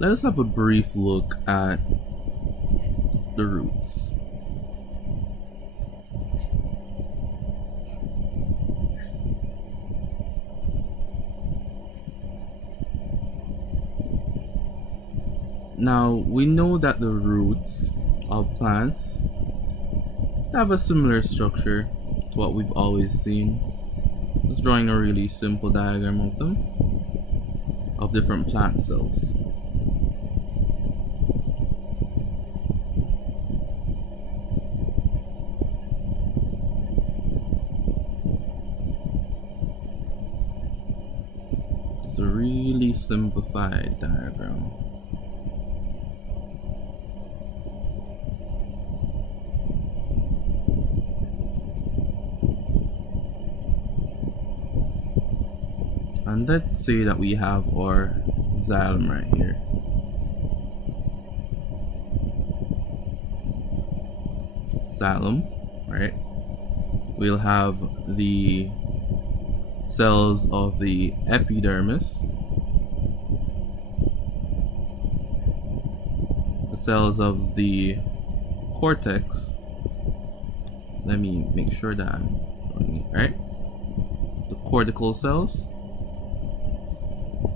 Let us have a brief look at the roots. Now, we know that the roots of plants have a similar structure to what we've always seen. Just drawing a really simple diagram of them, of different plant cells. It's a really simplified diagram. And let's say that we have our xylem right here. Xylem, right? We'll have the cells of the epidermis, the cells of the cortex. Let me make sure that I'm showing it right. The cortical cells.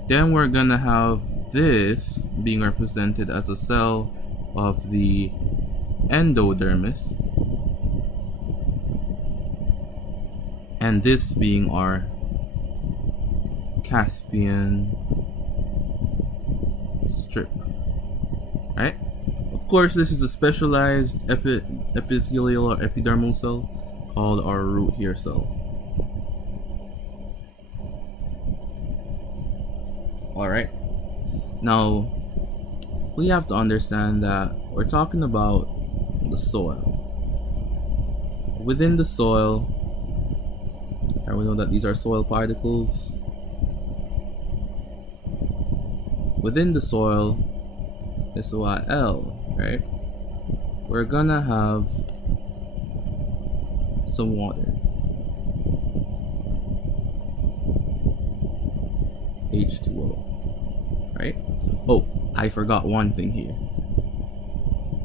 Then we're gonna have this being represented as a cell of the endodermis, and this being our Caspian strip, right? Of course, this is a specialized epithelial or epidermal cell called our root hair cell. Alright, now we have to understand that we're talking about the soil. Within the soil, and we know that these are soil particles. Within the soil, SOIL, right? We're gonna have some water. H2O, right? Oh, I forgot one thing here.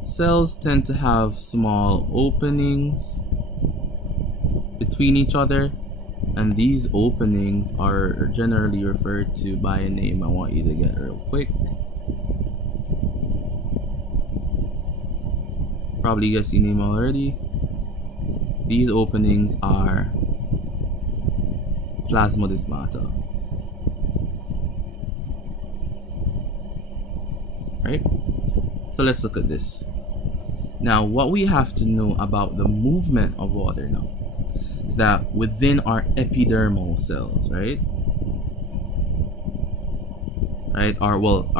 Cells tend to have small openings between each other, and these openings are generally referred to by a name I want you to get real quick. Probably guessed the name already. These openings are plasmodesmata. Right? So let's look at this. Now, what we have to know about the movement of water now is that within our epidermal cells, right? Our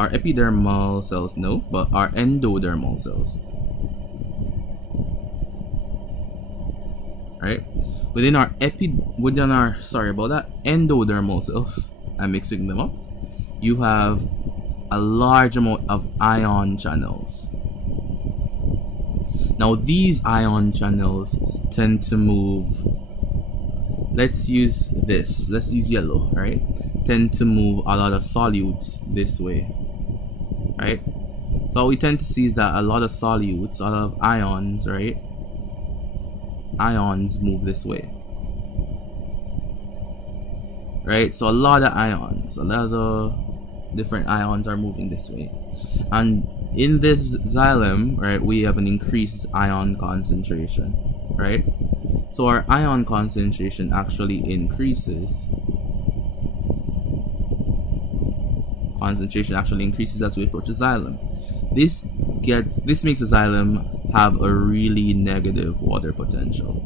epidermal cells, no, but our endodermal cells. Right? Within our endodermal cells, I'm mixing them up. You have a large amount of ion channels. Now these ion channels tend to move, let's use yellow, right? Tend to move a lot of solutes this way, right? So what we tend to see is that a lot of solutes, a lot of ions, right? Ions move this way, right? So a lot of ions, a lot of different ions are moving this way, and in this xylem, right, we have an increased ion concentration, right? So our ion concentration actually increases. Concentration actually increases as we approach the xylem. This makes the xylem have a really negative water potential,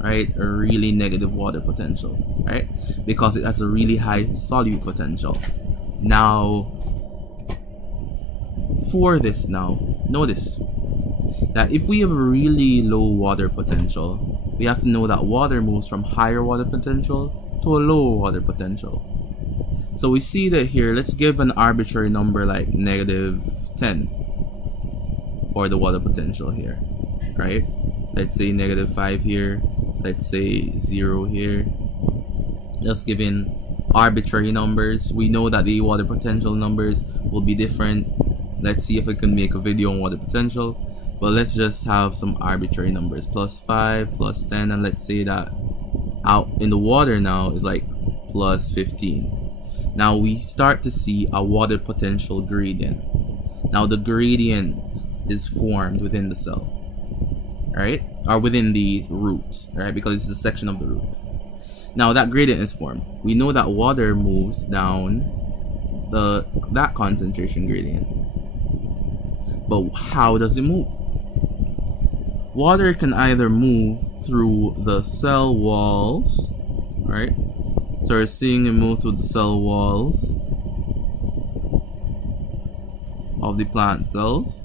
right? A really negative water potential, right? Because it has a really high solute potential. Now, for this now, notice that if we have a really low water potential, we have to know that water moves from higher water potential to a lower water potential. So we see that here, let's give an arbitrary number like -10 for the water potential here, right? Let's say -5 here, let's say 0 here. Just giving arbitrary numbers. We know that the water potential numbers will be different. Let's see if we can make a video on water potential, but let's just have some arbitrary numbers, +5, +10, and let's say that out in the water now is like +15. Now we start to see a water potential gradient. Now the gradient is formed within the cell, right? Or within the root, right? Because it's a section of the root. Now that gradient is formed. We know that water moves down that concentration gradient. But how does it move? Water can either move through the cell walls, right? So we're seeing it move through the cell walls of the plant cells,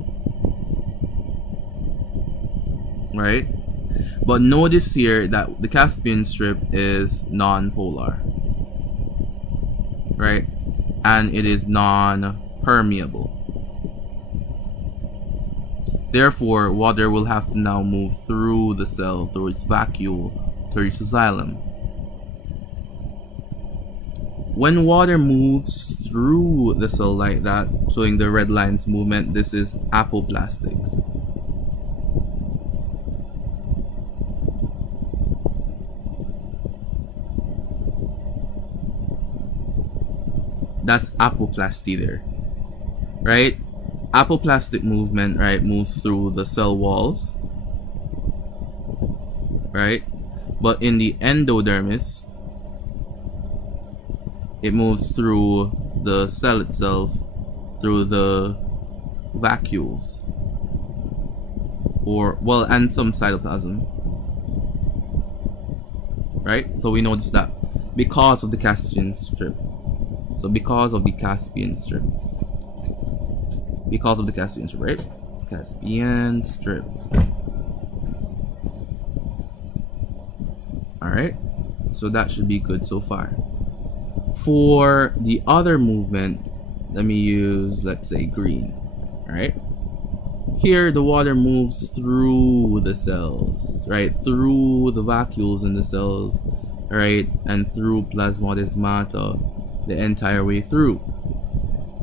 right? But notice here that the Caspian strip is non-polar, right? And it is non-permeable. Therefore, water will have to now move through the cell, through its vacuole, to reach the xylem. When water moves through the cell like that, showing the red lines movement, this is apoplastic. That's apoplasty there, right? Apoplastic movement, right, moves through the cell walls, right? But in the endodermis, it moves through the cell itself, through the vacuoles, or well, and some cytoplasm, right? So we notice that because of the Caspian strip. So because of the Caspian strip. Because of the Caspian strip, right? Caspian strip. Alright. So that should be good so far. For the other movement, let me use, let's say, green. Alright. Here, the water moves through the cells, right? Through the vacuoles in the cells, right? And through plasmodesmata the entire way through.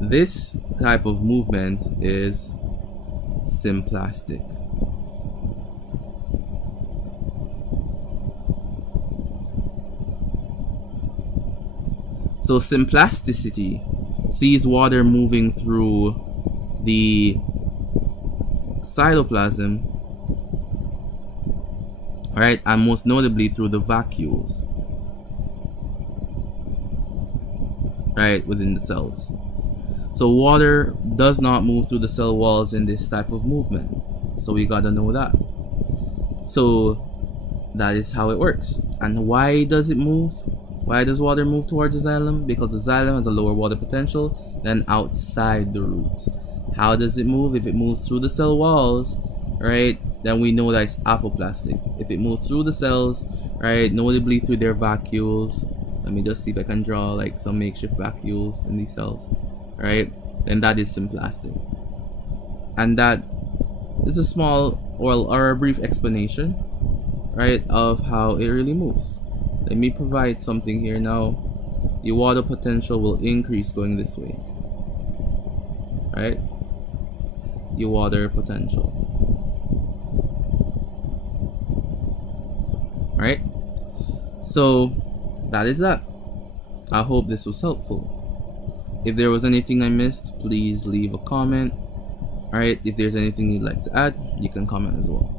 This type of movement is symplastic. So symplasticity sees water moving through the cytoplasm, right, and most notably through the vacuoles, right, within the cells. So water does not move through the cell walls in this type of movement. So we gotta know that. So that is how it works. And why does it move? Why does water move towards the xylem? Because the xylem has a lower water potential than outside the root. How does it move? If it moves through the cell walls, right, then we know that it's apoplastic. If it moves through the cells, right, notably through their vacuoles, let me just see if I can draw like some makeshift vacuoles in these cells, right, then that is symplastic. And that is a small or a brief explanation, right, of how it really moves. Let me provide something here now. The water potential will increase going this way, right? The water potential, right? So that is that. I hope this was helpful. If there was anything I missed, please leave a comment. Alright, if there's anything you'd like to add, you can comment as well.